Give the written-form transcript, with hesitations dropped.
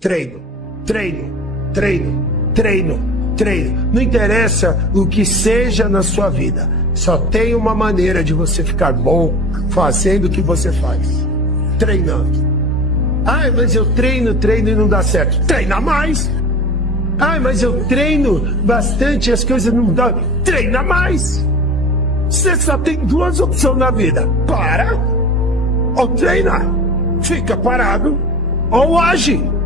Treino, treino, treino, treino, treino. Não interessa o que seja na sua vida. Só tem uma maneira de você ficar bom fazendo o que você faz. Treinando. Ai, mas eu treino e não dá certo. Treina mais. Ai, mas eu treino bastante e as coisas não dão. Treina mais. Você só tem duas opções na vida. Para ou treina. Fica parado ou age.